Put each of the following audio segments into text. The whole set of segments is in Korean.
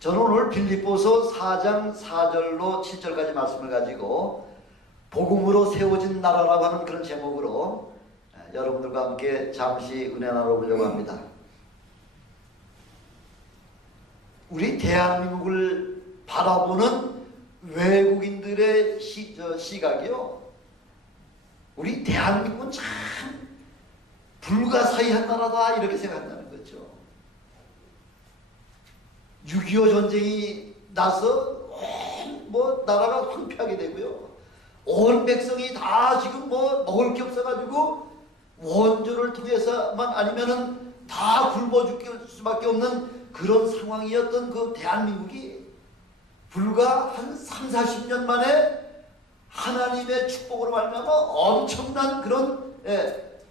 저는 오늘 빌립보서 4장 4절로 7절까지 말씀을 가지고 복음으로 세워진 나라라고 하는 그런 제목으로 여러분들과 함께 잠시 은혜 나눠보려고 합니다. 우리 대한민국을 바라보는 외국인들의 시각이요, 우리 대한민국은 참 불가사의한 나라다 이렇게 생각한다는 거죠. 6.25 전쟁이 나서 온 나라가 황폐하게 되고요, 온 백성이 다 지금 먹을 게 없어가지고 원조를 통해서만 아니면은 다 굶어 죽을 수밖에 없는 그런 상황이었던 그 대한민국이 불과 한 3, 40년 만에 하나님의 축복으로 말미암아 엄청난 그런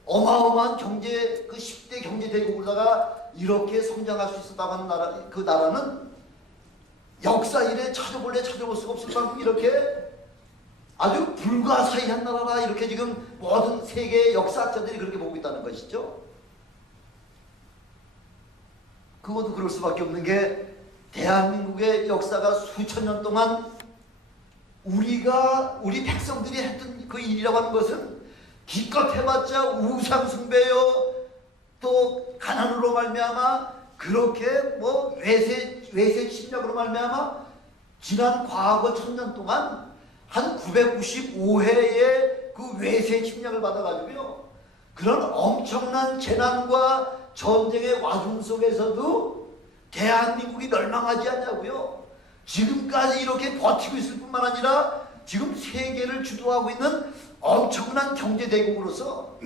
어마어마한 경제, 그 10대 경제 대국으로다가 이렇게 성장할 수 있었다고 하는 나라, 그 나라는 역사 이래 찾아볼 수가 없을 만큼 이렇게 아주 불가사의한 나라라, 이렇게 지금 모든 세계 역사학자들이 그렇게 보고 있다는 것이죠. 그것도 그럴 수밖에 없는 게, 대한민국의 역사가 수천 년 동안 우리 백성들이 했던 그 일이라고 하는 것은 기껏 해봤자 우상 숭배요, 또 가난으로 말미암아 그렇게 외세 침략으로 말미암아 지난 과거 1000년 동안 한 995회의 그 외세 침략을 받아가지고요, 그런 엄청난 재난과 전쟁의 와중 속에서도 대한민국이 멸망하지 않냐고요. 지금까지 이렇게 버티고 있을 뿐만 아니라 지금 세계를 주도하고 있는 엄청난 경제대국으로서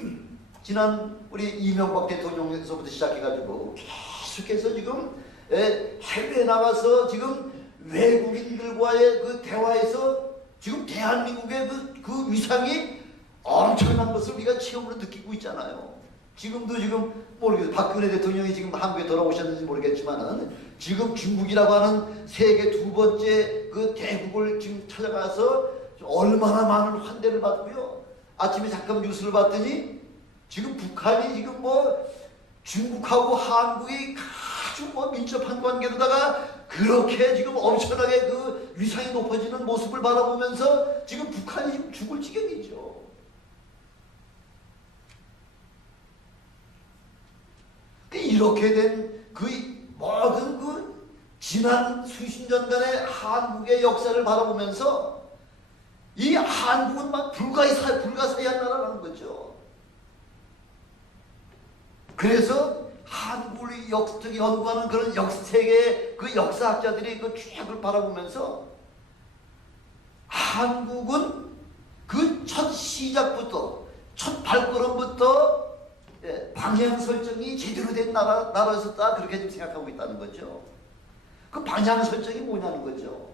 지난 우리 이명박 대통령에서부터 시작해가지고 계속해서 지금 해외에 나가서 지금 외국인들과의 그 대화에서 지금 대한민국의 그 위상이 엄청난 것을 우리가 체험으로 느끼고 있잖아요. 지금도 지금 모르겠어요. 박근혜 대통령이 지금 한국에 돌아오셨는지 모르겠지만은 지금 중국이라고 하는 세계 두 번째 그 대국을 지금 찾아가서 얼마나 많은 환대를 받고요. 아침에 잠깐 뉴스를 봤더니 지금 북한이 지금 중국하고 한국이 아주 밀접한 관계로다가 그렇게 지금 엄청나게 그 위상이 높아지는 모습을 바라보면서 지금 북한이 지금 죽을 지경이죠. 이렇게 된 그 모든 그 지난 수십 년간의 한국의 역사를 바라보면서 이 한국은 막 불가사의한 나라라는 거죠. 그래서 한국을 연구하는 그런 세계의 그 역사학자들이 그 추락을 바라보면서 한국은 그 첫 시작부터, 첫 발걸음부터 방향 설정이 제대로 된 나라였었다, 그렇게 지금 생각하고 있다는 거죠. 그 방향 설정이 뭐냐는 거죠.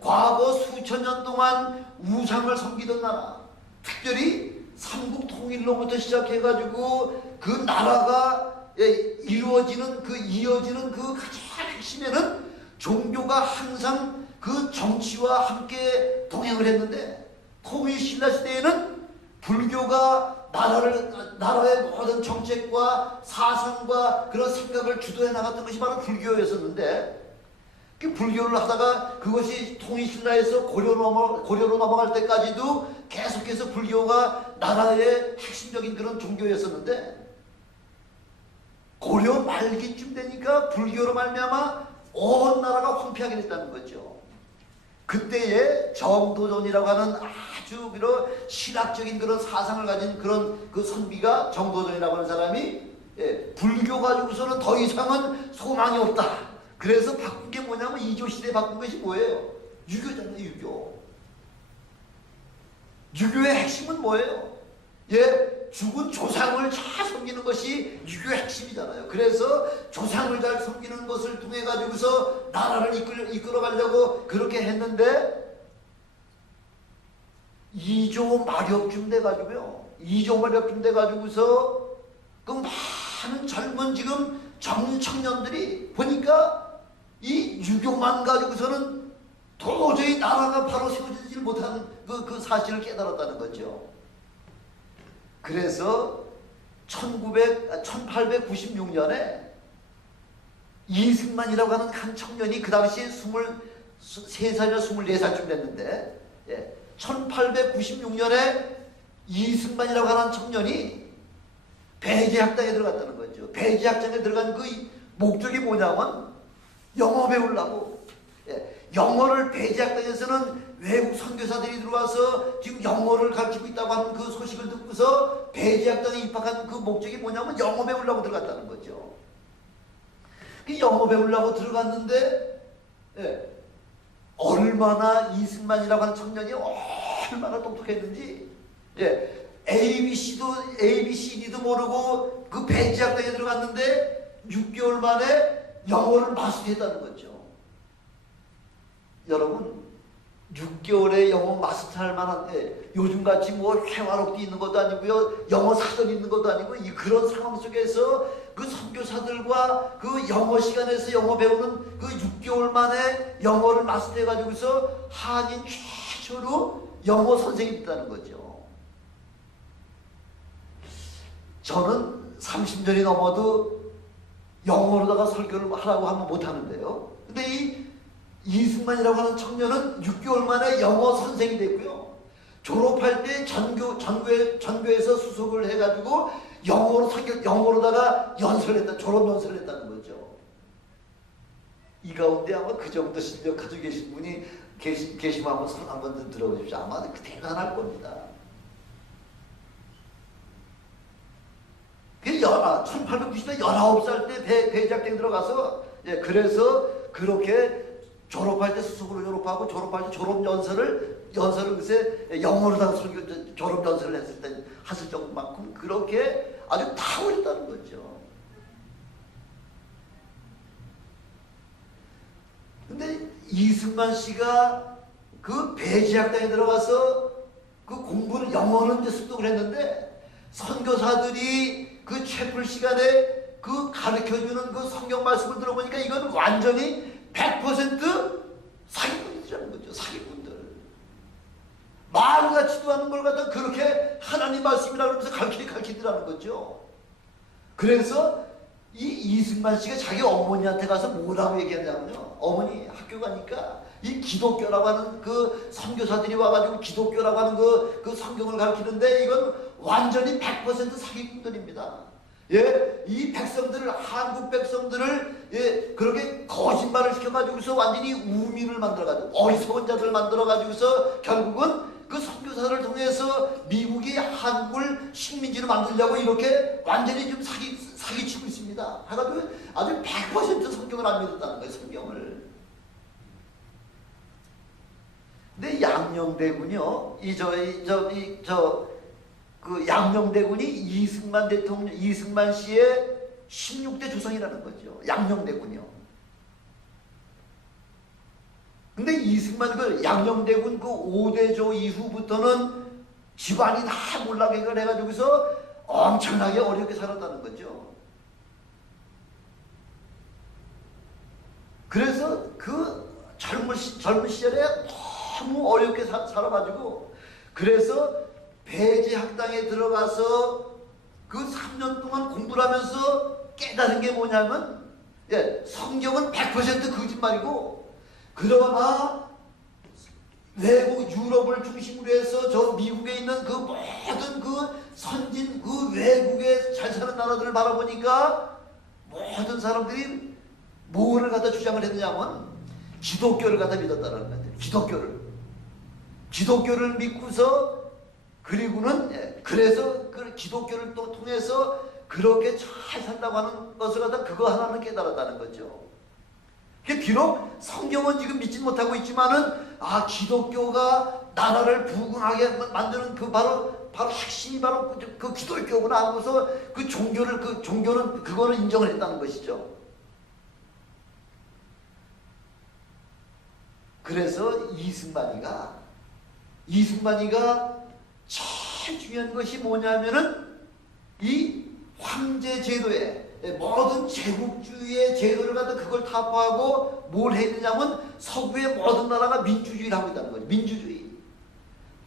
과거 수천 년 동안 우상을 섬기던 나라, 특별히 삼국 통일로부터 시작해가지고 그 나라가 이어지는 그 가장 핵심에는 종교가 항상 그 정치와 함께 동행을 했는데, 통일신라 시대에는 불교가 나라의 모든 정책과 사상과 그런 생각을 주도해 나갔던 것이 바로 불교였었는데, 그 불교를 하다가 그것이 통일신라에서 고려로 넘어갈 때까지도 계속해서 불교가 나라의 핵심적인 그런 종교였었는데, 고려 말기쯤 되니까 불교로 말미암아 온 나라가 황폐하게 됐다는 거죠. 그때에 정도전이라고 하는 아주 신학적인 그런 사상을 가진 그런 그 선비가, 정도전이라고 하는 사람이 불교 가지고서는 더 이상은 소망이 없다, 그래서 바꾼 게 뭐냐면 이조시대에 바꾼 것이 뭐예요? 유교잖아요. 유교의 핵심은 뭐예요? 죽은 조상을 잘 섬기는 것이 유교의 핵심이잖아요. 그래서 조상을 잘 섬기는 것을 통해 가지고서 나라를 이끌어 가려고 그렇게 했는데, 2조 마력쯤 돼 가지고서 그 많은 젊은 지금 청년들이 보니까 이 유교만 가지고서는 도저히 나라가 바로 세워지지 못하는 그 사실을 깨달았다는 거죠. 그래서 1896년에 이승만이라고 하는 한 청년이 그 당시에 23살이나 24살쯤 됐는데, 1896년에 이승만이라고 하는 청년이 배제학당에 들어갔다는 거죠. 배제학당에 들어간 그 목적이 뭐냐면 영어 배우려고. 영어를 배제학당에서는 외국 선교사들이 들어와서 지금 영어를 가르치고 있다고 하는 그 소식을 듣고서 배제학당에 입학한 그 목적이 뭐냐면 영어 배우려고 들어갔다는 거죠. 그 영어 배우려고 들어갔는데, 얼마나 이승만이라고 하는 청년이 얼마나 똑똑했는지, ABCD도 모르고 그 배지학당에 들어갔는데 6개월 만에 영어를 마스터했다는 거죠. 여러분, 6개월에 영어 마스터할 만한, 요즘같이 뭐 회화록도 있는 것도 아니고요, 영어 사전이 있는 것도 아니고, 그런 상황 속에서 그 선교사들과 그 영어 시간에서 영어 배우는 그 6개월 만에 영어를 마스터해가지고서 한인 최초로 영어 선생님이 됐다는 거죠. 저는 30년이 넘어도 영어로다가 설교를 하라고 하면 못하는데요. 근데 이 이승만이라고 하는 청년은 6개월 만에 영어 선생이 됐고요. 졸업할 때 전교에서 수석을 해가지고 영어로다가 졸업 연설을 했다는 거죠. 이 가운데 아마 그 정도 실력 가지고 계신 분이 계시면 한번 손 한번 들어보십시오. 아마 그 대단할 겁니다. 1890년 19살 때 배제학생 들어가서, 그래서 그렇게 졸업할 때 수석으로 졸업하고 졸업할 때 졸업 연설을 글쎄 영어로 다 졸업 연설을 했을 정도만큼 그렇게 아주 탁월했다는 거죠. 근데 이승만 씨가 그 배지학당에 들어가서 그 공부를 영어는 이제 습득을 했는데, 선교사들이 그 채플 시간에 그 가르쳐주는 그 성경 말씀을 들어보니까 이건 완전히 100% 사기꾼들이라는 거죠. 사기꾼들. 말같지도 않은 걸 갖다 그렇게 하나님 말씀이라고 하면서 가르치더라는 거죠. 그래서 이 이승만 씨가 자기 어머니한테 가서 뭐라고 얘기하냐면요, 어머니 학교 가니까 이 기독교라고 하는 그 선교사들이 와가지고 기독교라고 하는 그 성경을 가르치는데 이건 완전히 100% 사기꾼들입니다. 이 백성들을, 한국 백성들을, 그렇게 거짓말을 시켜가지고서 완전히 우민을 만들어가지고, 어리석은 자들을 만들어가지고서 결국은 그 선교사를 통해서 미국이 한국을 식민지로 만들려고 이렇게 완전히 좀 사기치고 있습니다. 해가지고 아주 100% 성경을 안 믿었다는 거예요, 성경을. 근데 양녕대군요, 그 양녕대군이 이승만 씨의 16대 조상이라는 거죠. 양녕대군요. 근데 그 양녕대군 그 5대조 이후부터는 집안이 다 몰락을 해가지고서 엄청나게 어렵게 살았다는 거죠. 그래서 그 젊은 시절에 너무 어렵게 살아가지고, 그래서 배제학당에 들어가서 그 3년 동안 공부를 하면서 깨달은 게 뭐냐면, 성경은 100% 거짓말이고, 그러나 외국 유럽을 중심으로 해서 저 미국에 있는 그 모든 그 선진 그 외국에 잘 사는 나라들을 바라보니까 모든 사람들이 뭐를 갖다 주장을 했느냐면 기독교를 갖다 믿었다는 거예요. 기독교를 믿고서, 그리고는 그래서 그 기독교를 또 통해서 그렇게 잘 산다고 하는 것을 갖다 그거 하나는 깨달았다는 거죠. 비록 성경은 지금 믿지 못하고 있지만은, 기독교가 나라를 부흥하게 만드는 그 바로 핵심이 바로 그 기독교구나 하고서 그 종교는 그거를 인정을 했다는 것이죠. 그래서 이승만이가 제일 중요한 것이 뭐냐면은 이 황제 제도에 모든 제국주의의 제도를 갖다 그걸 타파하고 뭘 했느냐면 서구의 모든 나라가 민주주의를 하고 있다는 거죠. 민주주의.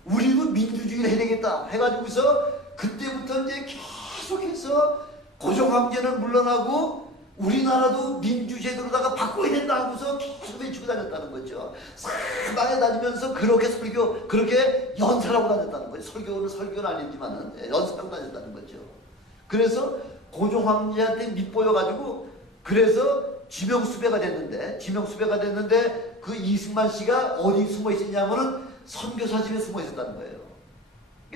우리도 민주주의를 해야 되겠다 해가지고서 그때부터 이제 계속해서 고종황제는 물러나고 우리나라도 민주제도로다가 바꿔야 된다 하고서 계속 외치고 다녔다는 거죠. 사방에 다니면서 그렇게 그렇게 연설하고 다녔다는 거죠. 설교는 아니지만은 연설하고 다녔다는 거죠. 그래서 고종 황제한테 밑보여가지고 그래서 지명수배가 됐는데 그 이승만 씨가 어디 숨어 있었냐면은 선교사 집에 숨어 있었다는 거예요.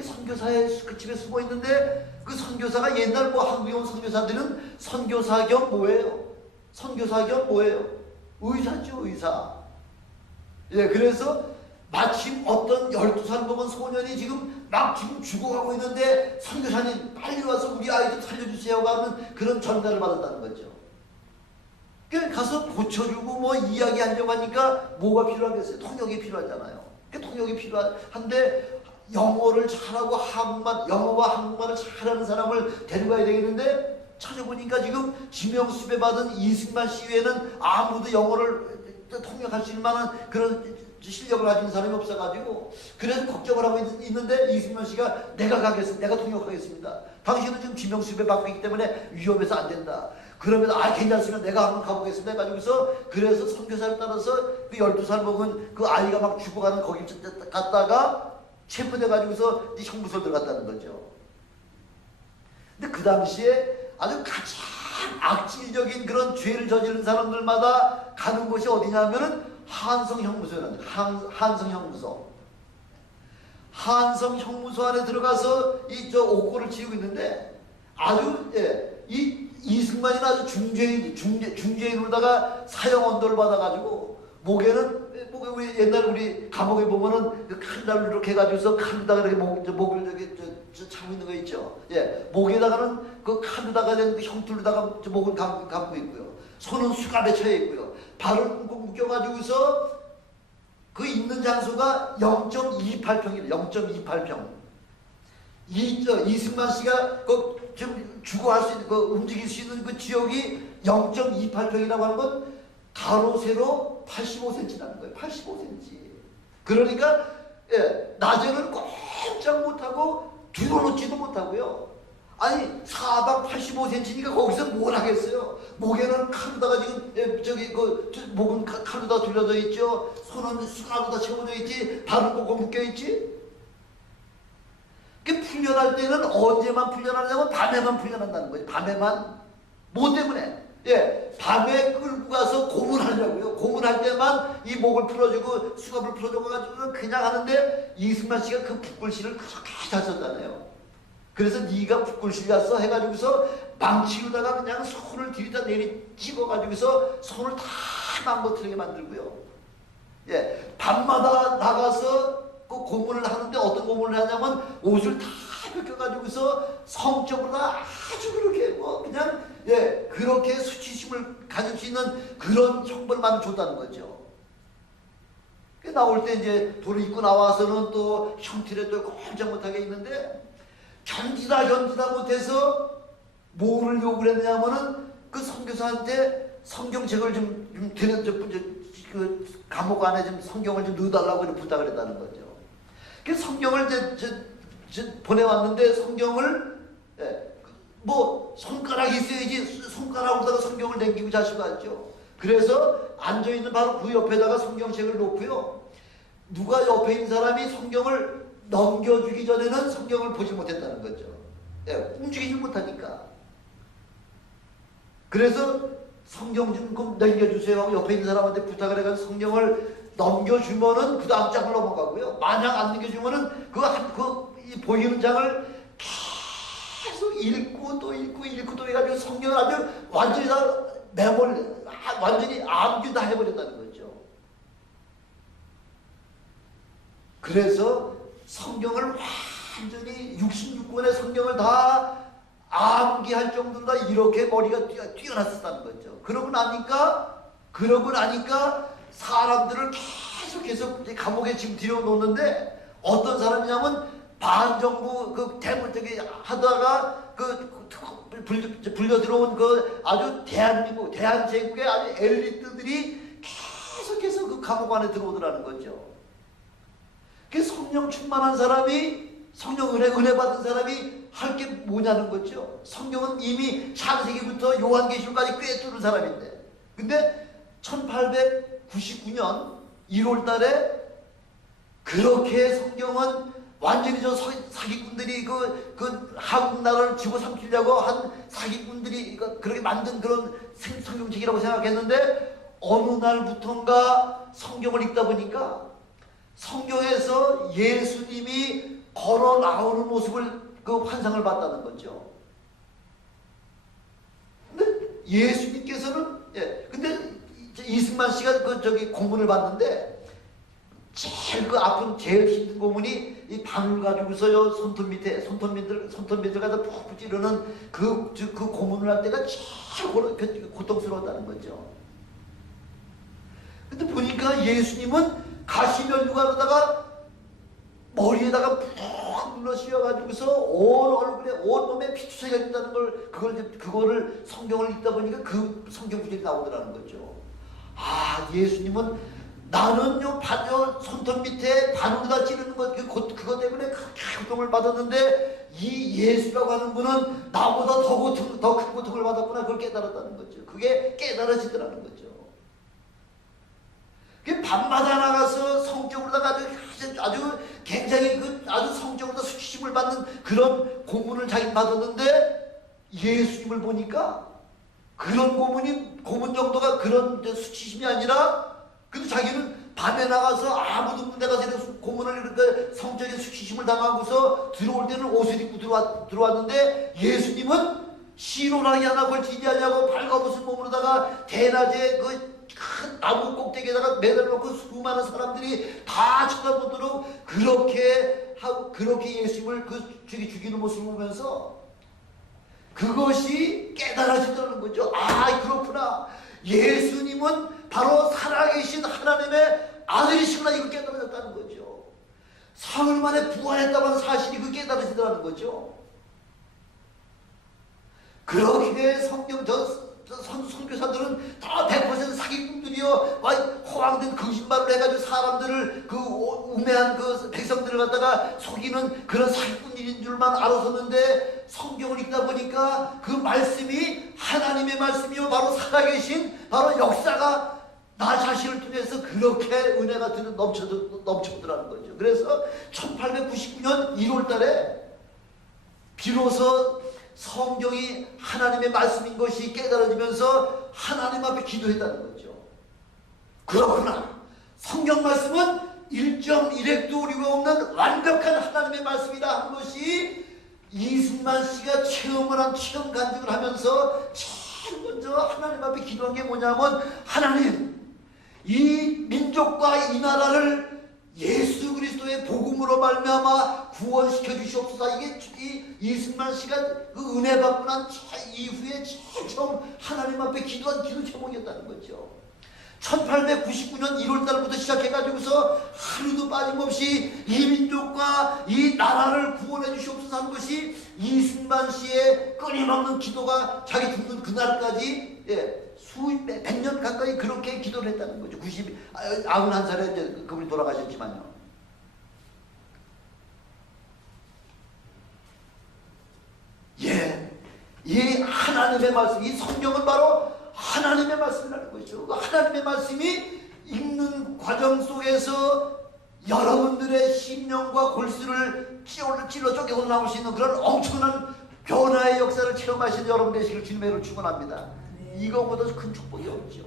선교사의 그 집에 숨어 있는데 그 선교사가 옛날 뭐 한국에 온 선교사들은 선교사 겸 뭐예요? 의사죠, 의사. 예, 그래서 마침 어떤 12살 먹은 소년이 지금 죽어가고 있는데 선교사님 빨리 와서 우리 아이도 살려주세요 하는 그런 전가를 받았다는 거죠. 가서 고쳐주고 뭐 이야기하려고 하니까 뭐가 필요하겠어요? 통역이 필요하잖아요. 통역이 필요한데 영어를 잘하고 영어와 한국말을 잘하는 사람을 데려가야 되겠는데 찾아보니까 지금 지명수배 받은 이승만 씨 외에는 아무도 영어를 통역할 수 있는 만한 그런 실력을 가진 사람이 없어가지고 그래서 걱정을 하고 있는데 이승만 씨가 내가 통역하겠습니다. 당신은 지금 지명수배 받고 있기 때문에 위험해서 안 된다. 그러면 괜찮으면 내가 한번 가보겠습니다 해가지고서 그래서 선교사를 따라서 그 12살 먹은 그 아이가 막 죽어가는 거기 갔다가 체포돼가지고서 형무소에 들어갔다는 거죠. 근데 그 당시에 아주 가장 악질적인 그런 죄를 저지른 사람들마다 가는 곳이 어디냐면은 한성형무소라는 한성형무소. 한성형무소 안에 들어가서 저 옥고를 치르고 있는데 아주 이 이승만이는 아주 중죄인으로다가 사형 언도를 받아가지고 목에 우리 옛날 우리 감옥에 보면은 그 칼날로 이렇게 해가지고서 칼로다가 이렇게 목을 차고 있는 거 있죠. 예, 목에다가는 그 칼로다가 된 그 형틀로다가 목을 감고 있고요. 손은 수갑에 처해 있고요. 발은 꼭 묶여가지고서 그 있는 장소가 0.28평이에요. 0.28평. 이승만 씨가 좀 주거할 수 있는 움직일 수 있는 그 지역이 0.28평이라고 하는 건 가로 세로 85cm라는 거예요. 85cm. 그러니까 낮에는 꼼짝 못하고 뒤로놓지도 못하고요. 아니 사방 85cm니까 거기서 뭘 하겠어요? 목에는 칼로다가 지금 목은 칼로다 둘러져 있죠. 손은 수갑으로다 채워져 있지. 발은 꼭 묶여 있지. 풀려날 때는 언제만 풀려나냐면 밤에만 풀려난다는 거예요. 밤에만. 뭐 때문에? 밤에 끌고 가서 고문하려고요. 고문할 때만 이 목을 풀어주고 수갑을 풀어줘가지고 그냥 하는데 이승만 씨가 그 붓글씨를 그렇게 잘 썼잖아요. 그래서 네가 붓글씨 잤어 해가지고서 망치로다가 그냥 손을 들이다 내리 찍어가지고서 손을 다 망가뜨리게 만들고요. 밤마다 나가서 그 고문을 하는데 어떤 고문을 하냐면 옷을 다 벗겨가지고서 성적으로 아주 그렇게 그냥 그렇게 수치심을 가질 수 있는 그런 형벌을 많이 줬다는 거죠. 나올 때 이제 돌을 입고 나와서는 또 형틀에 또 꼼짝 못하게 있는데 견디다 못해서 뭐를 요구를 했냐면은 그 선교사한테 성경책을 좀 그 감옥 안에 좀 성경을 좀 넣어달라고 부탁을 했다는 거죠. 그 성경을 보내왔는데 성경을 뭐 손가락이 있어야지 손가락으로다가 성경을 남기고 자시고 갔죠. 그래서 앉아있는 바로 그 옆에다가 성경책을 놓고요. 누가 옆에 있는 사람이 성경을 넘겨주기 전에는 성경을 보지 못했다는 거죠. 움직이지 못하니까. 그래서 성경 좀 넘겨주세요 하고 옆에 있는 사람한테 부탁을 해가지고 성경을 넘겨주면은 그 다음 장을 넘어가고요. 만약 안 넘겨주면은 이 보이는 장을 계속 읽고 또 해가지고 성경을 아주 완전히 다 완전히 암기 다 해버렸다는 거죠. 그래서 성경을 완전히 66권의 성경을 다 암기할 정도로 다 이렇게 머리가 뛰어났었다는 거죠. 그러고 나니까 사람들을 계속 감옥에 지금 들여놓는데 어떤 사람이냐면 반정부 하다가 불려 들어온 아주 대한제국의 아주 엘리트들이 계속해서 그 감옥 안에 들어오더라는 거죠. 그 성령 충만한 사람이 성령 은혜 받은 사람이 할 게 뭐냐는 거죠. 성경은 이미 창세기부터 요한계시록까지 꿰뚫은 사람인데, 근데 1899년 1월 달에 그렇게 성경은 완전히 저 사기꾼들이 그 한국 나라를 집어삼키려고 한 사기꾼들이 그렇게 만든 그런 성경책이라고 생각했는데, 어느 날부턴가 성경을 읽다 보니까 성경에서 예수님이 걸어 나오는 모습을 그 환상을 봤다는 거죠. 근데 예수님께서는, 근데 이승만 씨가 고문을 받는데, 제일 제일 힘든 고문이 이 방울 가지고서요, 손톱 밑에 가서 푹 찌르는 그 고문을 할 때가 제일 고통스러웠다는 거죠. 근데 보니까 예수님은 가시면류관에다가 머리에다가 푹 눌러 씌워가지고서 온 얼굴에 온 몸에 피투성이가 있다는 그거를 성경을 읽다 보니까 그 성경 구절이 나오더라는 거죠. 아, 예수님은 나는요, 손톱 밑에 바늘에다 찌르는 그것 때문에 그렇게 고통을 받았는데, 이 예수라고 하는 분은 나보다 더 큰 고통을 받았구나. 그걸 깨달았다는 거죠. 그게 깨달아지더라는 거죠. 밤마다 나가서 성적으로다가 아주 굉장히 아주 성적으로 수치심을 받는 그런 고문을 자기는 받았는데, 예수님을 보니까 그런 고문 정도가 그런 수치심이 아니라, 근데 자기는 밤에 나가서 아무도 없는 데 가서 고문을 이렇게 성적인 수치심을 당하고서 들어올 때는 옷을 입고 들어왔는데, 예수님은 시로랑이 하나 걸치지 않냐고 발가벗은 몸으로다가 대낮에 그 큰 나무 꼭대기에다가 매달려놓고 수많은 사람들이 다 쳐다보도록 그렇게 예수님을 죽이는 모습을 보면서 그것이 깨달아지더라는 거죠. 아, 그렇구나. 예수님은 바로 살아계신 하나님의 아들이시구나. 이거 깨달아졌다는 거죠. 사흘 만에 부활했다고 하는 사실이 그 깨달아지더라는 거죠. 그렇게 성경 선교사들은 다 100% 사기꾼들이요, 허황된 거짓말을 해가지고 사람들을 우매한 백성들을 갖다가 속이는 그런 사기꾼들인 줄만 알았었는데, 성경을 읽다 보니까 그 말씀이 하나님의 말씀이요, 바로 살아계신 바로 역사가 나 자신을 통해서 그렇게 은혜가 넘쳐더라는 거죠. 그래서 1899년 1월 달에 비로소 성경이 하나님의 말씀인 것이 깨달아지면서 하나님 앞에 기도했다는 거죠. 그렇구나. 성경 말씀은 1.1획도 오류가 없는 완벽한 하나님의 말씀이다 하는 것이 이승만 씨가 체험 간증을 하면서 제일 먼저 하나님 앞에 기도한 게 뭐냐면, 하나님, 이 민족과 이 나라를 예수 그리스도의 복음으로 말미암아 구원시켜 주시옵소서. 이게 이승만 씨가 그 은혜 받고 난 이후에 제일 처음 하나님 앞에 기도한 기도 제목이었다는 거죠. 1899년 1월 달부터 시작해가지고서 하루도 빠짐없이 이 민족과 이 나라를 구원해 주시옵소서 하는 것이 이승만 씨의 끊임없는 기도가 자기 죽는 그날까지, 백 년 가까이 그렇게 기도를 했다는 거죠. 91살에 이제 그분이 돌아가셨지만요. 이 하나님의 말씀, 이 성경은 바로 하나님의 말씀이라는 거죠. 하나님의 말씀이 읽는 과정 속에서 여러분들의 심령과 골수를 찔러 쪼개고 나올 수 있는 그런 엄청난 변화의 역사를 체험하시는 여러분 되시길 주님의 이름으로 축원합니다. 이거보다 큰 축복이 없죠.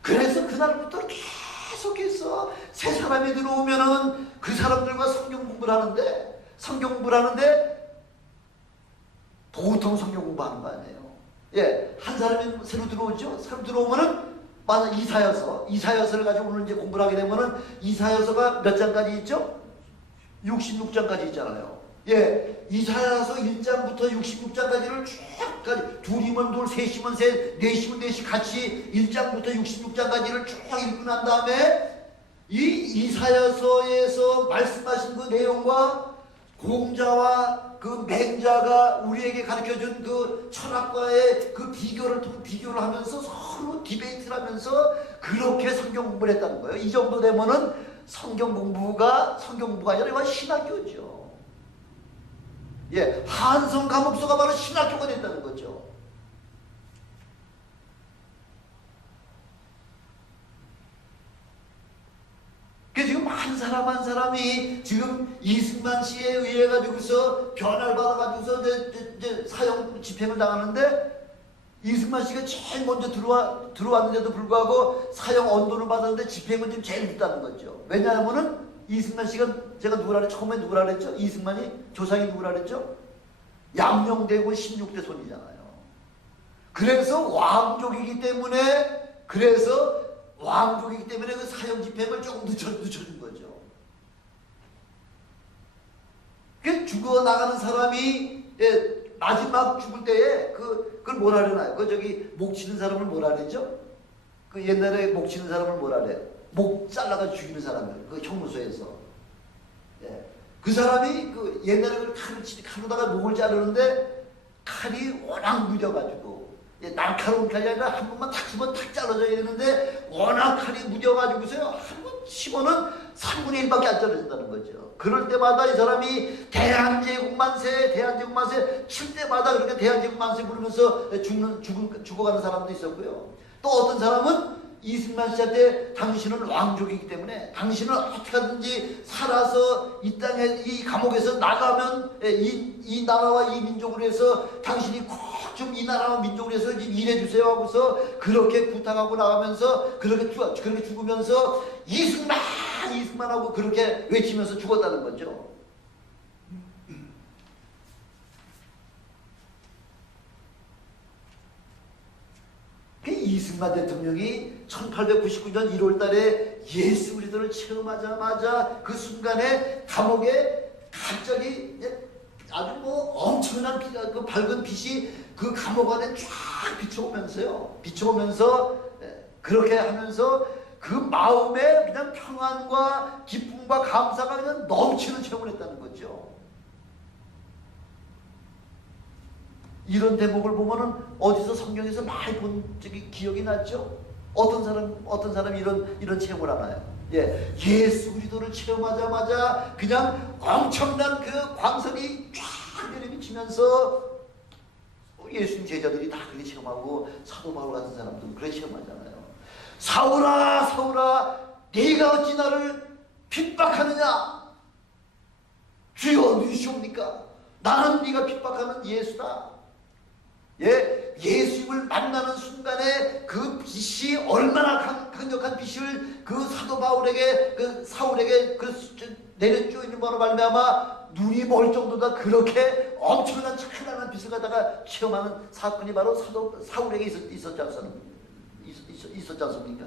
그래서 그날부터 계속해서 새 사람이 들어오면은 그 사람들과 성경 공부를 하는데 보통 성경 공부하는 거 아니에요. 한 사람이 새로 들어오죠. 새로 들어오면은 만약 이사여서를 가지고 오늘 이제 공부를 하게 되면은 이사여서가 몇 장까지 있죠? 66장까지 있잖아요. 이사야서 1장부터 66장까지를 쭉 둘이면 둘, 셋이면 셋, 넷이면 넷이 같이 1장부터 66장까지를 쭉 읽고 난 다음에 이 이사야서에서 말씀하신 그 내용과 공자와 그 맹자가 우리에게 가르쳐준 그 철학과의 그 비교를 하면서 서로 디베이트를 하면서 그렇게 성경 공부를 했다는 거예요. 이 정도 되면은 성경 공부가 아니라 이건 신학교죠. 예, 한성 감옥소가 바로 신학교가 됐다는 거죠. 지금 한 사람 한 사람이 지금 이승만 씨에 의해 가지고서 변화를 받아 가지고서 이제 사형 집행을 당하는데, 이승만 씨가 제일 먼저 들어왔는데도 불구하고 사형 언도를 받았는데 집행은 지금 제일 늦다는 거죠. 왜냐하면은 이승만 씨가, 제가 처음에 누구라 그랬죠? 이승만이 조상이 누구라 그랬죠? 양녕대군 16대 손이잖아요. 그래서 왕족이기 때문에 그 사형 집행을 조금 늦춰준 거죠. 그 죽어나가는 사람이, 예, 마지막 죽을 때에 그걸 뭐라 그러나요? 목 치는 사람을 뭐라 그랬죠? 그 옛날에 목 치는 사람을 뭐라 그래요? 목 잘라가 죽이는 사람을, 그 형무소에서. 예. 그 사람이 옛날에 칼로다가 목을 자르는데 칼이 워낙 무뎌가지고, 예, 날카로운 칼이 아니라 한 번만 탁 치면 탁 잘라져야 되는데 워낙 칼이 무뎌가지고서요, 한 번 치면은 3분의 1밖에 안 잘라진다는 거죠. 그럴 때마다 이 사람이 대한제국만세 칠 때마다 그렇게 대한제국만세 부르면서 죽어가는 사람도 있었고요. 또 어떤 사람은 이승만 씨한테 당신은 왕족이기 때문에 당신은 어떻게 하든지 살아서 이 땅에, 이 감옥에서 나가면 이 나라와 이 민족을 위해서 당신이 꼭 좀 이 나라와 민족을 위해서 일해주세요 하고서 그렇게 부탁하고 나가면서 그렇게 죽으면서 이승만 하고 그렇게 외치면서 죽었다는 거죠. 이승만 대통령이 1899년 1월 달에 예수 그리스도를 체험하자마자 그 순간에 감옥에 갑자기 아주 엄청난 그 밝은 빛이 그 감옥 안에 쫙 비춰오면서 그렇게 하면서 그 마음에 그냥 평안과 기쁨과 감사가 그냥 넘치는 체험을 했다는 거죠. 이런 대목을 보면은 어디서 성경에서 많이 본 적이 기억이 났죠? 어떤 사람이 이런 체험을 하나요? 예, 예수 그리스도를 체험하자마자 그냥 엄청난 그 광선이 쫙 내리비치면서 예수님 제자들이 다 그렇게 체험하고 사도 바울 같은 사람도 그렇게 체험하잖아요. 사울아 네가 어찌 나를 핍박하느냐? 주여 누구시옵니까? 나는 네가 핍박하는 예수다. 예, 예수님을 만나는 순간에 그 빛이 얼마나 강력한 빛을 그 사도 바울에게, 그 사울에게 내려주어 있는 바로 말미암아 눈이 멀 정도다 그렇게 엄청난 찬란한 빛을 갖다가 체험하는 사건이 바로 사도 사울에게 있었지 않습니까?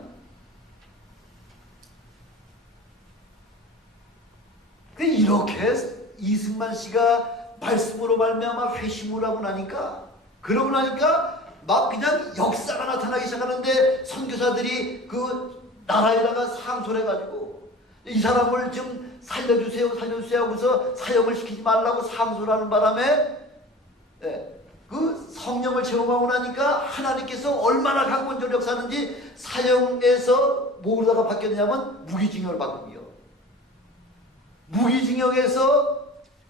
이렇게 이승만 씨가 말씀으로 말미암아 회심을 하고 나니까, 그러고 나니까 막 그냥 역사가 나타나기 시작하는데 선교사들이 그 나라에다가 상소를 해가지고 이 사람을 좀 살려주세요 하고서 사형을 시키지 말라고 상소를 하는 바람에, 그 성령을 체험하고 나니까 하나님께서 얼마나 강권적으로 역사하는지 사형에서 뭐로다가 바뀌었냐면 무기징역을 바꾸고요. 무기징역에서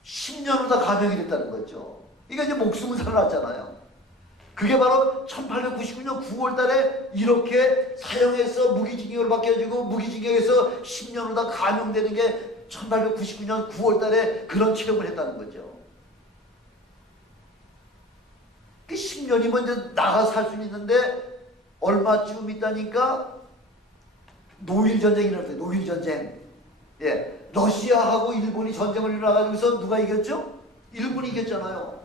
10년으로 다 감형이 됐다는 거죠. 이게 이제 목숨을 살아났잖아요. 그게 바로 1899년 9월 달에 이렇게 사형에서 무기징역을 바뀌어지고 무기징역에서 10년으로 다 감형되는 게 1899년 9월 달에 그런 체험을 했다는 거죠. 그 10년이면 이제 나가 살 수 있는데 얼마쯤 있다니까 노일전쟁이 일어났어요. 노일전쟁. 예. 러시아하고 일본이 전쟁을 일어나가지고서 누가 이겼죠? 일본이 이겼잖아요.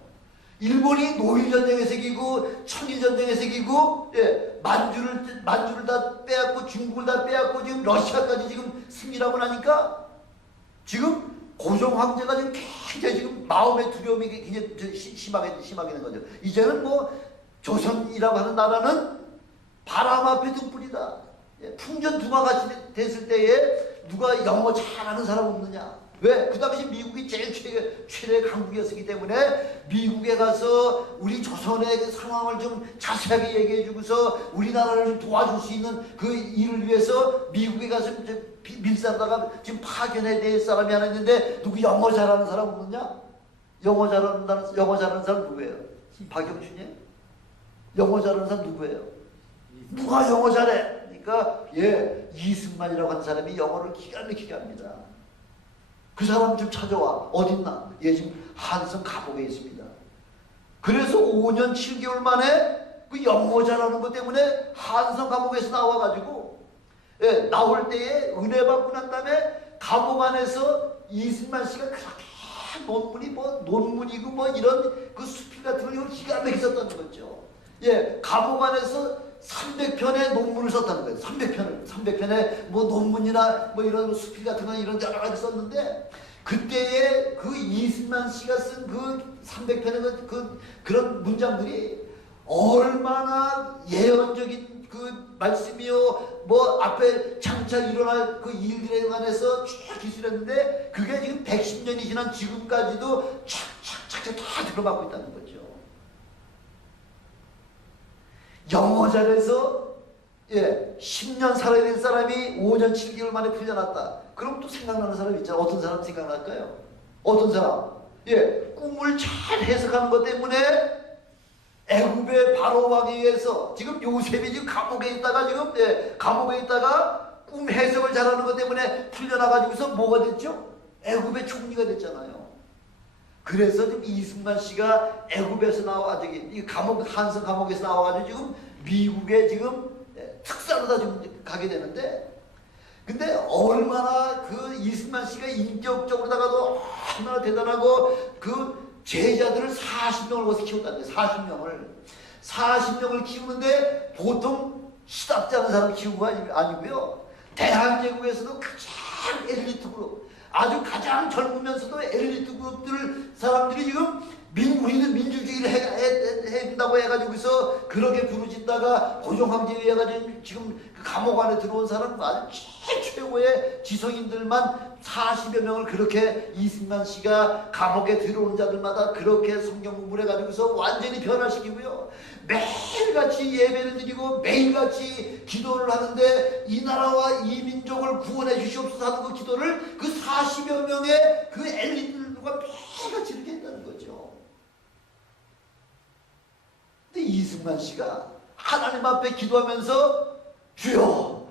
일본이 노일전쟁에서 이기고 청일전쟁에서 이기고, 예, 만주를 다 빼앗고 중국을 다 빼앗고 지금 러시아까지 지금 승리하고 나니까 지금 고종 황제가 지금 굉장히 지금 마음의 두려움이 굉장히 심하게 된 거죠. 이제는 조선이라고 하는 나라는 바람 앞에 등불이다. 예, 풍전등화같이 됐을 때에 누가 영어 잘하는 사람 없느냐? 왜? 그 당시 미국이 제일 최대 강국이었기 때문에 미국에 가서 우리 조선의 그 상황을 좀 자세하게 얘기해 주고서 우리나라를 좀 도와줄 수 있는 그 일을 위해서 미국에 가서 밀사다가 지금 파견에 대해 사람이 하나 있는데 누구 영어 잘하는 사람 없느냐? 영어 잘하는 사람 누구예요? 박영춘이에요? 영어 잘하는 사람 누구예요? 누가 영어 잘해? 그러니까 이승만이라고 하는 사람이 영어를 기가 막히게 합니다. 그 사람 좀 찾아와. 어딨나? 지금 한성 감옥에 있습니다. 그래서 5년 7개월 만에 그 영어 잘하는 것 때문에 한성 감옥에서 나와가지고 나올 때에 은혜 받고 난 다음에 감옥 안에서 이승만 씨가 그렇게 논문이고 이런 그 수필 같은 걸 기가 막히게 썼다는 거죠. 감옥 안에서 300편의 논문을 썼다는 거예요. 300편의 논문이나 이런 수필 같은 거 이런 여러 가지 썼는데 그때에 그 이승만 씨가 쓴 그 300편의 그런 문장들이 얼마나 예언적인 그 말씀이요, 앞에 장차 일어날 그 일들에 관해서 쭉 기술했는데 그게 지금 110년이 지난 지금까지도 착착착착 다 들어가고 있다는 거죠. 영어 잘해서 10년 살아야 될 사람이 5년 7개월 만에 풀려났다. 그럼 또 생각나는 사람 있잖아. 어떤 사람 생각날까요? 어떤 사람? 꿈을 잘 해석하는 것 때문에 애굽의 바로 왕에 의해서 지금 요셉이 지금 감옥에 있다가 꿈 해석을 잘하는 것 때문에 풀려나가지고서 뭐가 됐죠? 애굽의 총리가 됐잖아요. 그래서 지금 이승만 씨가 애굽에서 나와 이 한성 감옥에서 나와가지고 지금 미국에 지금 특사로 다 지금 가게 되는데, 근데 얼마나 그 이승만 씨가 인격적으로다가도 얼마나 대단하고 그 제자들을 40명을 거기서 키웠다는 거예요. 40명을 키우는데 보통 시답지 않은 사람 키운 거 아니고요. 대한제국에서도 가장 엘리트 그룹, 아주 가장 젊으면서도 엘리트 그룹들 사람들이 지금 우리는 민주주의를 해야 된다고 해가지고서 그렇게 부르짖다가 고종황제에 의해 가지고 지금 그 감옥 안에 들어온 사람은 아주 최고의 지성인들만 40여 명을 그렇게 이승만 씨가 감옥에 들어온 자들마다 그렇게 성경 공부를 해가지고서 완전히 변화시키고요. 매일같이 예배를 드리고 매일같이 기도를 하는데 이 나라와 이 민족을 구원해 주시옵소서 하는 그 기도를 그 40여 명의 그 엘리트들과 매일같이 이렇게 했다는 거죠. 근데 이승만 씨가 하나님 앞에 기도하면서 주여,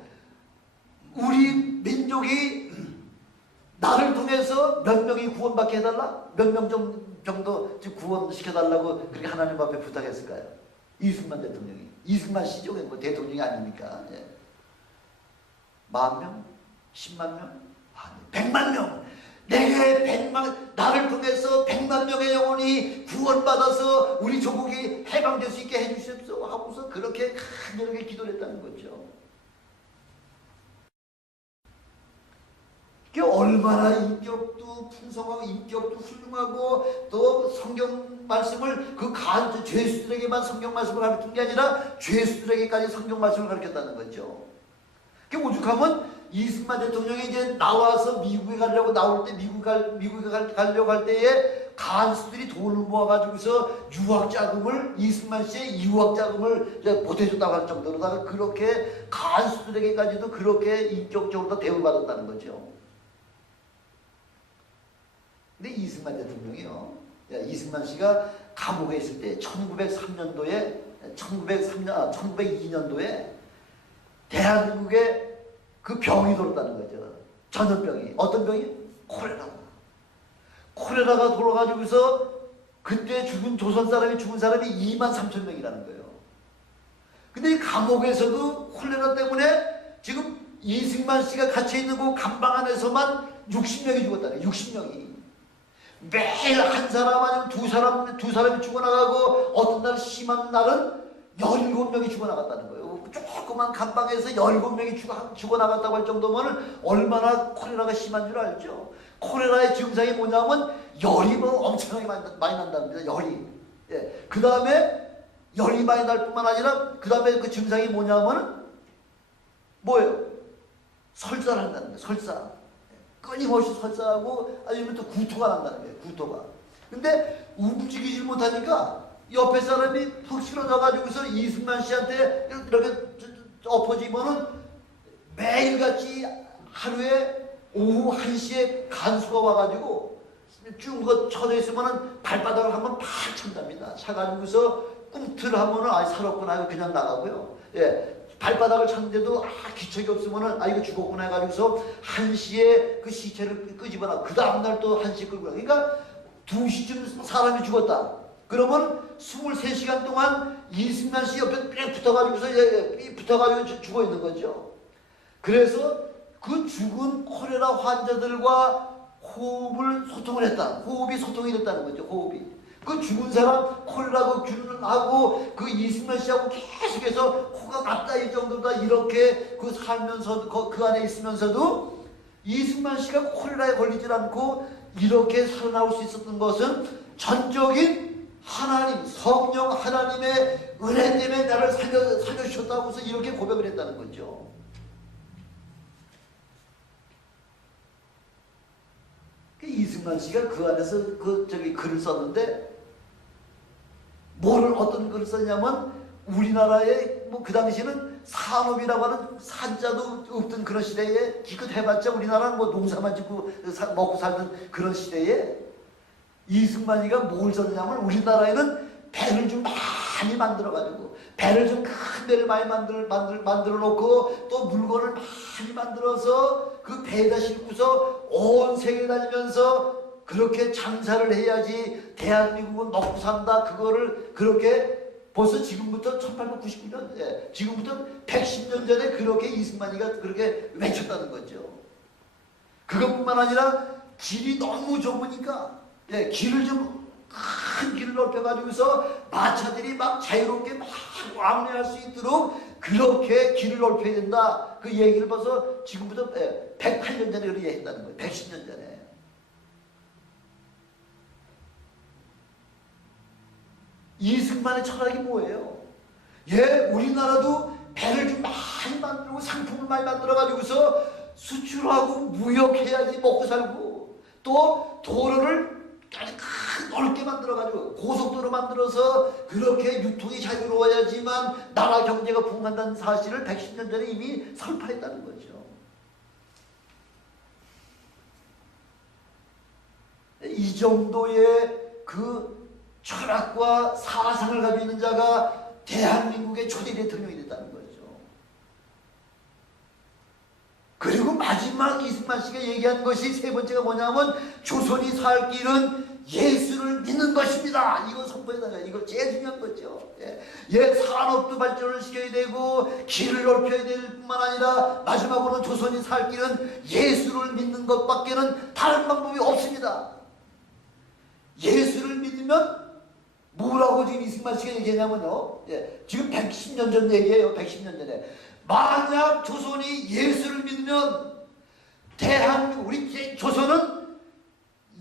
우리 민족이 나를 통해서 몇 명이 구원받게 해달라? 몇 명 정도 구원시켜달라고 그렇게 하나님 앞에 부탁했을까요? 이승만 대통령이. 이승만 씨죠. 대통령이 아니니까. 10,000명? 100,000명? 아니, 100만 명! 나를 통해서 100만 명의 영혼이 구원받아서 우리 조국이 해방될 수 있게 해주십시오 하고서 그렇게 간절하게 기도를 했다는 거죠. 그게 얼마나 인격도 풍성하고 인격도 훌륭하고 또 성경 말씀을 죄수들에게만 성경 말씀을 가르친 게 아니라 죄수들에게까지 성경 말씀을 가르쳤다는 거죠. 그게 오죽하면 이승만 대통령이 이제 나와서 미국에 가려고 나올 때 미국에 가려고 할 때에 간수들이 돈을 모아가지고서 이승만 씨의 유학 자금을 보태줬다고 할 정도로다가 그렇게 간수들에게까지도 그렇게 인격적으로 대우받았다는 거죠. 근데 이승만 대통령이요, 이승만 씨가 감옥에 있을 때 1902년도에 대한민국에 그 병이 돌았다는 거죠. 전염병이. 어떤 병이? 콜레라가 돌아가지고서 그때 조선 사람이 죽은 사람이 23,000명이라는 거예요. 근데 이 감옥에서도 콜레라 때문에 지금 이승만 씨가 갇혀있는 그 감방 안에서만 60명이 죽었다는 거예요. 60명이. 매일 한 사람 아니면 두 사람이 죽어나가고 어떤 날 심한 날은 17명이 죽어나갔다는 거예요. 조그만 감방에서 17명이 죽어나갔다고 할 정도면 얼마나 콜레라가 심한 줄 알죠? 콜레라의 증상이 뭐냐면 열이 엄청나게 많이 난답니다. 열이. 그 다음에 열이 많이 날 뿐만 아니라 그 다음에 그 증상이 뭐냐면 뭐예요? 설사를 한다는 거예요. 설사. 끊임없이 설사하고 아니면 또 구토가 난다는 거예요. 구토가. 근데 움직이질 못하니까 옆에 사람이 푹 쓰러져가지고서 이승만 씨한테 이렇게 엎어지면은 매일같이 하루에 오후 1시에 간수가 와가지고 쭉 쳐져 있으면은 발바닥을 한번 팍 찬답니다. 차가지고서 꿈틀하면은 살았구나 그냥 나가고요. 예. 발바닥을 쳤는데도 기척이 없으면은 이거 죽었구나 해가지고서 1시에 그 시체를 끄집어놔. 그 다음날 또 1시에 끌고 나. 그러니까 2시쯤 사람이 죽었다. 그러면 23시간 동안 이승만 씨 옆에 빽 붙어가지고서 붙어가지고 죽어 있는 거죠. 그래서 그 죽은 콜레라 환자들과 호흡을 소통을 했다. 호흡이 소통이 됐다는 거죠. 호흡이. 그 죽은 사람 콜레라 그 균하고 그 이승만 씨하고 계속해서 호가 같다 이 정도다 이렇게 그 살면서 그 안에 있으면서도 이승만 씨가 콜레라에 걸리질 않고 이렇게 살아나올 수 있었던 것은 전적인 하나님 성령 하나님의 은혜 때문에 나를 살려주셨다고 해서 이렇게 고백을 했다는 거죠. 이승만 씨가 그 안에서 글을 썼는데 어떤 글을 썼냐면 우리나라에 그 당시에는 산업이라고 하는 산자도 없던 그런 시대에 기껏 해봤자 우리나라는 농사만 짓고 먹고 살던 그런 시대에 이승만이가 뭘 썼냐면 우리나라에는 배를 좀 많이 만들어가지고 배를 좀 큰 배를 많이 만들어 놓고 또 물건을 많이 만들어서 그 배에다 싣고서 온 세계 다니면서 그렇게 장사를 해야지 대한민국은 먹고 산다. 그거를 그렇게 벌써 지금부터 1899년 지금부터 110년 전에 그렇게 이승만이가 그렇게 외쳤다는 거죠. 그것뿐만 아니라 길이 너무 좁으니까 길을 좀 큰 길을 넓혀가지고서 마차들이 막 자유롭게 막 왕래할 수 있도록 그렇게 길을 넓혀야 된다. 그 얘기를 벌써 지금부터 108년 전에 그렇게 했다는 거예요. 110년 전에. 이승만의 철학이 뭐예요? 우리나라도 배를 좀 많이 만들고 상품을 많이 만들어가지고서 수출하고 무역해야지 먹고 살고 또 도로를 넓게 만들어가지고 고속도로 만들어서 그렇게 유통이 자유로워야지만 나라 경제가 부흥한다는 사실을 110년 전에 이미 설파했다는 거죠. 이 정도의 그 철학과 사상을 가지고 있는 자가 대한민국의 초대 대통령이 됐다는 거죠. 그리고 마지막 이승만 씨가 얘기한 것이 세 번째가 뭐냐면 조선이 살 길은 예수를 믿는 것입니다. 이거 선포해달라. 이거 제일 중요한 거죠. 산업도 발전을 시켜야 되고 길을 넓혀야 될 뿐만 아니라 마지막으로는 조선이 살 길은 예수를 믿는 것밖에는 다른 방법이 없습니다. 예수를 믿으면 뭐라고 지금 이승만 씨가 얘기하냐면요. 지금 110년 전 얘기예요. 110년 전에. 만약 조선이 예수를 믿으면 대한민국 우리 조선은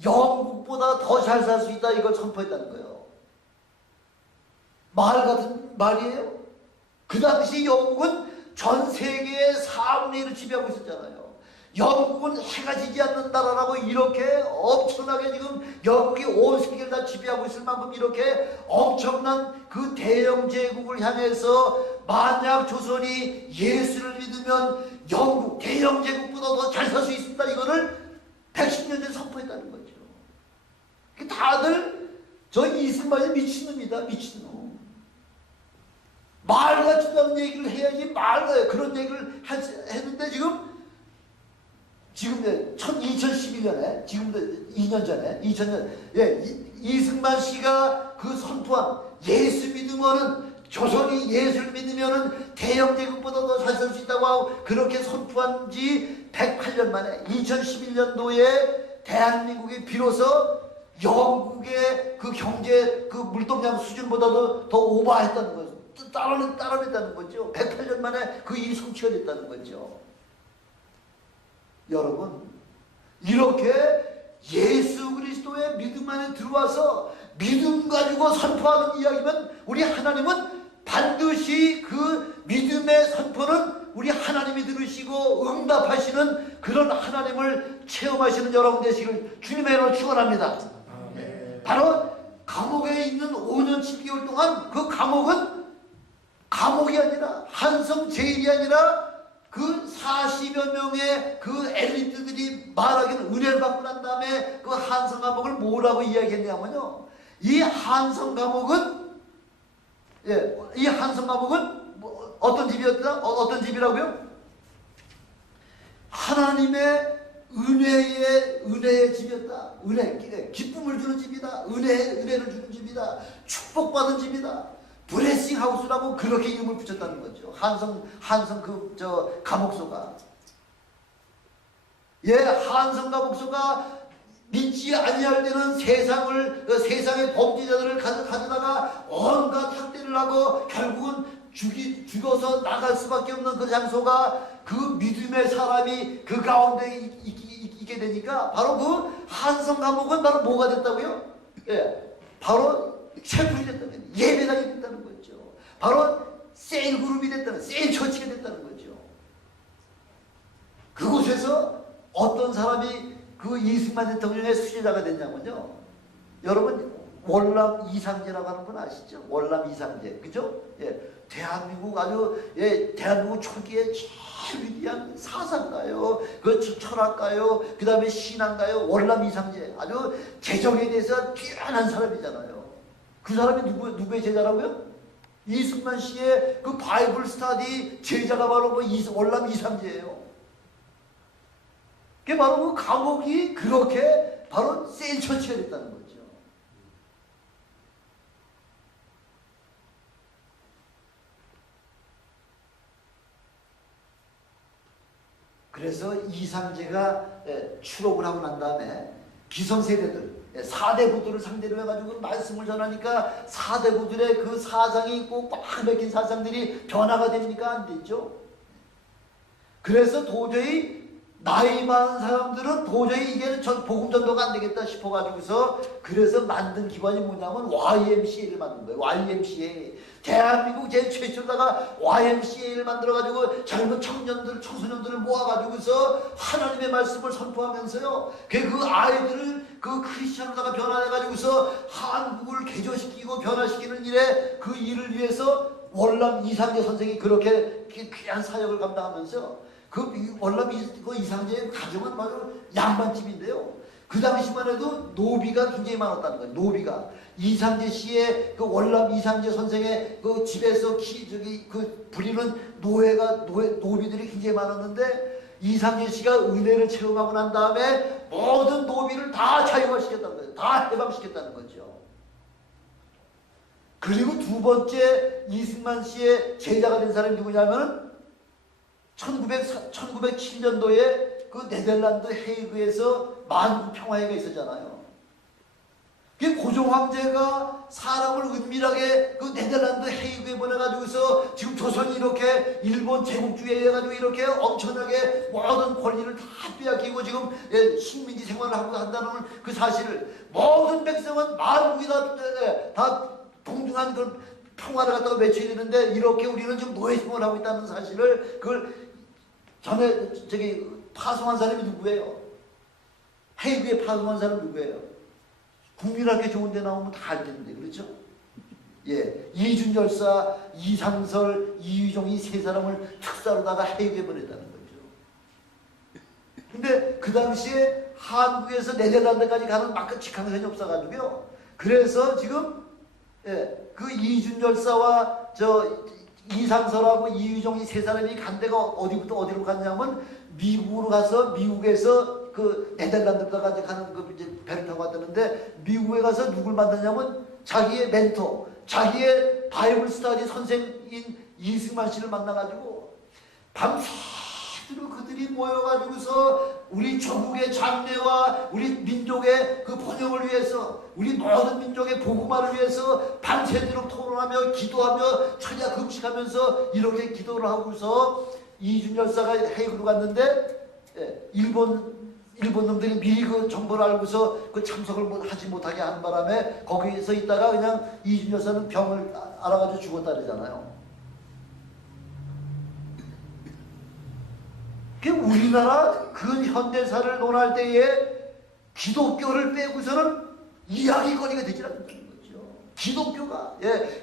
영국보다 더 잘 살 수 있다 이걸 선포했다는 거예요. 말 같은 말이에요. 그 당시 영국은 전 세계의 4분의 1을 지배하고 있었잖아요. 영국은 해가 지지 않는 나라라고 이렇게 엄청나게 지금 영국이 온 세계를 다 지배하고 있을 만큼 이렇게 엄청난 그 대영 제국을 향해서 만약 조선이 예수를 믿으면 영국 대영 제국보다 더 잘 살 수 있습니다. 이거를 110년 전에 선포했다는 거죠. 다들 저 이승만이 미친놈이다. 미친놈. 말 같지도 않은 얘기를 해야지 그런 얘기를 했는데 지금 2011년에 지금부터 2년 전에 2000년 이승만 씨가 그 선포한 예수 믿으면은 조선이 예수를 믿으면은 대영 제국보다 더 잘 살 수 있다고 하고 그렇게 선포한 지 108년 만에 2011년도에 대한민국이 비로소 영국의 그 경제 그 물동량 수준보다도 더 오버했다는 거죠. 따라냈다는 거죠. 108년 만에 그 일이 성취가 됐다는 거죠. 여러분 이렇게 예수 그리스도의 믿음 안에 들어와서 믿음 가지고 선포하는 이야기면 우리 하나님은 반드시 그 믿음의 선포는 우리 하나님이 들으시고 응답하시는 그런 하나님을 체험하시는 여러분 되시길 주님의 이름으로 축원합니다. 바로 감옥에 있는 5년 7개월 동안 그 감옥은 감옥이 아니라 한성 제일이 아니라 그 40여 명의 그 엘리트들이 말하기는 은혜를 받고 난 다음에 그 한성 감옥을 뭐라고 이야기했냐면요. 이 한성 감옥은 이 한성 감옥은 어떤 집이었다? 어떤 집이라고요? 하나님의 은혜의 집이었다. 기쁨을 주는 집이다. 은혜를 주는 집이다. 축복받은 집이다. 브레싱 하우스라고 그렇게 이름을 붙였다는 거죠. 한성 감옥소가. 한성 감옥소가 믿지 아니할 때는 세상의 범죄자들을 가져다가 온갖 학대를 하고 결국은 죽어서 나갈 수밖에 없는 그 장소가 그 믿음의 사람이 그 가운데 있게 되니까 바로 그 한성 감옥은 바로 뭐가 됐다고요? 바로 셰프이 됐다는 거예요. 예배당이 됐다는 거죠. 바로 세일 그룹이 됐다는, 세일 처치가 됐다는 거죠. 그곳에서 어떤 사람이 그 이승만 대통령의 수제자가 됐냐면요. 여러분 월남 이상제라고 하는 건 아시죠? 월남 이상제, 그죠? 대한민국 대한민국 초기에 제일 위대한 사상가요, 그 철학가요, 그 다음에 신앙가요, 월남 이상제. 아주 재정에 대해서 뛰어난 사람이잖아요. 그 사람이 누구의 제자라고요? 이승만 씨의 그 바이블 스터디 제자가 바로 그 월남 이상제예요. 그게 바로 그 감옥이 그렇게 바로 세일 처치가 됐다는 거죠. 그래서 이상제가 추록을 하고 난 다음에 기성세대들 4대 부들을 상대로 해가지고 말씀을 전하니까 4대 부들의 그 사상이 있고 꽉 맥힌 사상들이 변화가 됩니까? 안 되죠. 그래서 도저히 나이 많은 사람들은 도저히 이게 복음 전도가 안 되겠다 싶어가지고서 그래서 만든 기관이 뭐냐면 YMCA를 만든 거예요. YMCA. 대한민국 제일 최초다가 YMCA를 만들어가지고 젊은 청소년들을 모아가지고서 하나님의 말씀을 선포하면서요. 그 아이들을 그 크리스천으로다가 변화해가지고서 한국을 개조시키고 변화시키는 일에 그 일을 위해서 월남 이상제 선생이 그렇게 귀한 사역을 감당하면서 그 월남 이상제의 가정은 바로 양반집인데요. 그 당시만 해도 노비가 굉장히 많았다는 거예요. 노비가 이상제 씨의 그 월남 이상제 선생의 그 집에서 그 부리는 노비들이 굉장히 많았는데 이상제 씨가 은혜를 체험하고 난 다음에 모든 노비를 다 자유화시켰다는 거예요. 다 해방시켰다는 거죠. 그리고 두 번째 이승만 씨의 제자가 된 사람이 누구냐면 1907년도에 그 네덜란드 헤이그에서 만국 평화회가 있었잖아요. 그 고종 황제가 사람을 은밀하게 그 네덜란드 헤이그에 보내가지고서 지금 조선이 이렇게 일본 제국주의에 해가지고 이렇게 엄청나게 모든 권리를 다 빼앗기고 지금 식민지 생활을 하고 한다는 그 사실을 모든 백성은 만국이 다 동등한 그 평화를 갖다가 외쳐야 되는데 이렇게 우리는 지금 노예 생활을 하고 있다는 사실을 그걸 전에 파송한 사람이 누구예요? 헤이그에 파송한 사람이 누구예요? 국민학교 좋은 데 나오면 다 알 텐데, 그렇죠? 이준열사, 이상설, 이유종 이 세 사람을 특사로다가 헤이그에 보냈다는 거죠. 근데 그 당시에 한국에서 네덜란드까지 가는 마크 직항선이 없어가지고요. 그래서 지금 그 이준열사와 이상설하고 이유종 이 세 사람이 간 데가 어디부터 어디로 갔냐면 미국으로 가서 미국에서 그 네덜란드까지 가는 그 이제 배를 타고 왔다는데 미국에 가서 누굴 만났냐면 자기의 멘토, 자기의 바이블 스터디 선생인 이승만 씨를 만나가지고 밤새도록 그들이 모여가지고서 우리 조국의 장래와 우리 민족의 그 번영을 위해서 우리 모든 민족의 복음화를 위해서 밤새도록 토론하며 기도하며 철야 금식하면서 이렇게 기도를 하고서 이준열사가 헤이그로 갔는데 일본 놈들이 미리 그 정보를 알고서 그 참석을 하지 못하게 하는 바람에 거기서 있다가 그냥 이준열사는 병을 알아가지고 죽었다 그러잖아요. 우리나라 근현대사를 논할 때에 기독교를 빼고서는 이야기거리가 되지 않는 거죠.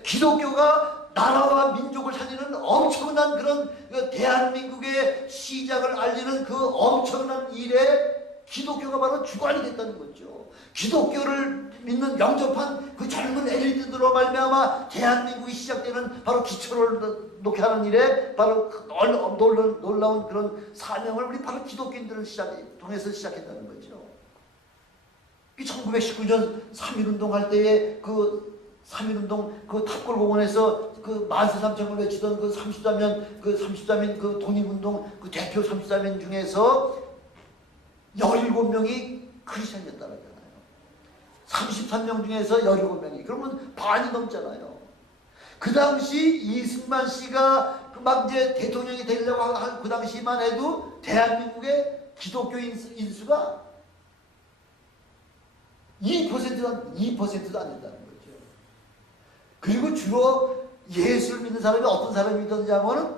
기독교가 나라와 민족을 살리는 엄청난 그런 대한민국의 시작을 알리는 그 엄청난 일에 기독교가 바로 주관이 됐다는 거죠. 기독교를 믿는 영접한 그 젊은 엘리트들로 말미암아 대한민국이 시작되는 바로 기초를 놓게 하는 일에 바로 놀라운 그런 사명을 우리 바로 기독교인들을 통해서 시작했다는 거죠. 1919년 3.1운동 할 때에 그 3.1운동 그 탑골공원에서 그 만세삼창을 외치던 그 33인 그 독립운동 그 대표 33인 중에서 17명이 크리스천이었다는 거잖아요. 33명 중에서 17명이. 그러면 반이 넘잖아요. 그 당시 이승만 씨가 막 이제 대통령이 되려고 한 그 당시만 해도 대한민국의 기독교인 인수가 2%도 안 된다는 거죠. 그리고 주로 예수를 믿는 사람이 어떤 사람이 믿었냐면은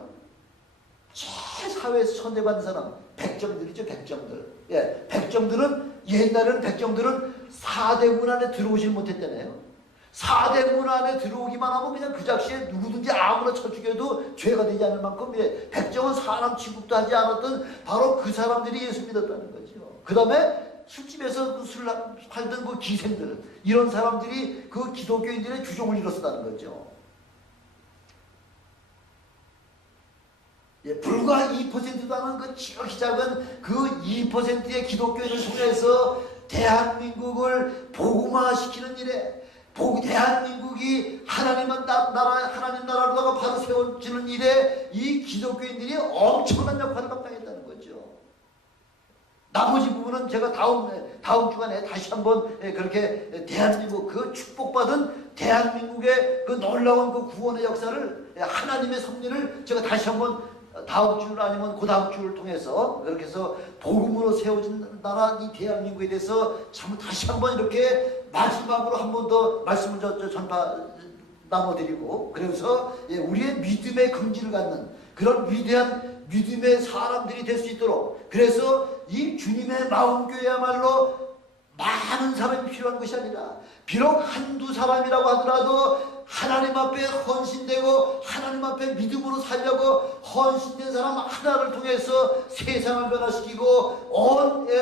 사회에서 천대받는 사람, 백정들이죠, 백정들. 예, 백정들은 옛날에는 백정들은 4대 문 안에 들어오질 못했다네요. 4대 문 안에 들어오기만 하면 그냥 그 작시에 누구든지 아무나 쳐 죽여도 죄가 되지 않을 만큼 백정은 사람 취급도 하지 않았던 바로 그 사람들이 예수 믿었다는 거죠. 그 다음에 술집에서 그 술 팔던 그 기생들, 이런 사람들이 그 기독교인들의 주종을 이뤘다는 거죠. 예, 불과 2%도 하는 그 지극히 작은 그 2%의 기독교인을 통해서 대한민국을 복음화시키는 일에 대한민국이 하나님 나라로다가 바로 세워지는 일에 이 기독교인들이 엄청난 역할을 감당했다는 거죠. 나머지 부분은 제가 다음 주간에 다시 한번 그렇게 대한민국 그 축복받은 대한민국의 그 놀라운 그 구원의 역사를 하나님의 섭리를 제가 다시 한번 다음 주 아니면 그 다음 주를 통해서 그렇게 해서 복음으로 세워진 나라 이 대한민국에 대해서 참 다시 한번 이렇게 마지막으로 한 번 더 말씀을 나눠드리고, 그래서 우리의 믿음의 긍지를 갖는 그런 위대한 믿음의 사람들이 될 수 있도록, 그래서 이 주님의 마음교회야말로 많은 사람이 필요한 것이 아니라 비록 한두 사람이라고 하더라도 하나님 앞에 헌신되고 하나님 앞에 믿음으로 살려고 헌신된 사람 하나를 통해서 세상을 변화시키고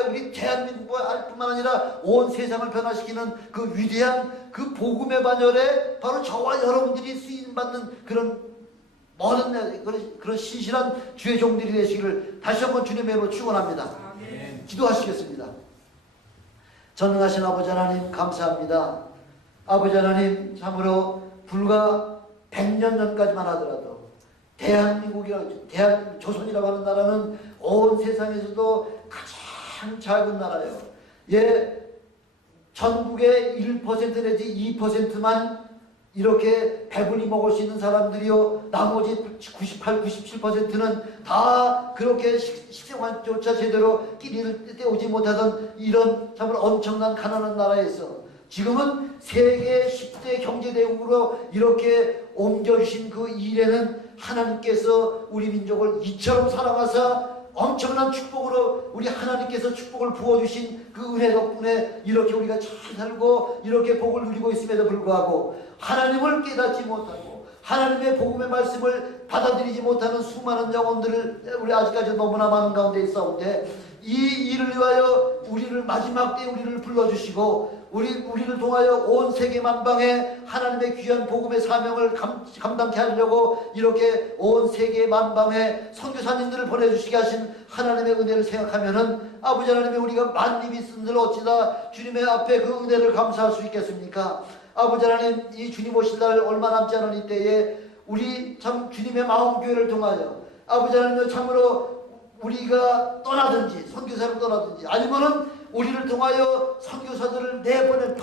우리 대한민국뿐만 아니라 온 세상을 변화시키는 그 위대한 그 복음의 반열에 바로 저와 여러분들이 쓰임받는 그런 모든 그런 신실한 주의 종들이 되시기를 다시 한번 주님의 이름으로 축원합니다. 기도하시겠습니다. 전능하신 아버지 하나님 감사합니다. 아버지 하나님, 참으로 불과 100년 전까지만 하더라도 조선이라고 하는 나라는 온 세상에서도 가장 작은 나라예요. 전국의 1% 내지 2%만 이렇게 배불리 먹을 수 있는 사람들이요, 나머지 98, 97%는 다 그렇게 식생활조차 제대로 끼니를 때우지 못하던 이런 참으로 엄청난 가난한 나라에서 지금은 세계 10대 경제대국으로 이렇게 옮겨주신 그 일에는 하나님께서 우리 민족을 이처럼 사랑하사 엄청난 축복으로 우리 하나님께서 축복을 부어주신 그 은혜 덕분에 이렇게 우리가 잘 살고 이렇게 복을 누리고 있음에도 불구하고 하나님을 깨닫지 못하고 하나님의 복음의 말씀을 받아들이지 못하는 수많은 영혼들을 우리 아직까지 너무나 많은 가운데 있사온데, 이 일을 위하여 우리를 마지막 때에 우리를 불러주시고 우리를 통하여 온 세계 만방에 하나님의 귀한 복음의 사명을 감당케 하려고 이렇게 온 세계 만방에 선교사님들을 보내주시게 하신 하나님의 은혜를 생각하면은 아버지 하나님의 우리가 만님이 쓴들 어찌다 주님의 앞에 그 은혜를 감사할 수 있겠습니까? 아버지 하나님, 이 주님 오실 날 얼마 남지 않은 이때에 우리 참 주님의 마음교회를 통하여 아버지 하나님, 참으로 우리가 떠나든지 선교사를 떠나든지 아니면은 우리를 통하여 선교사들을 내보낸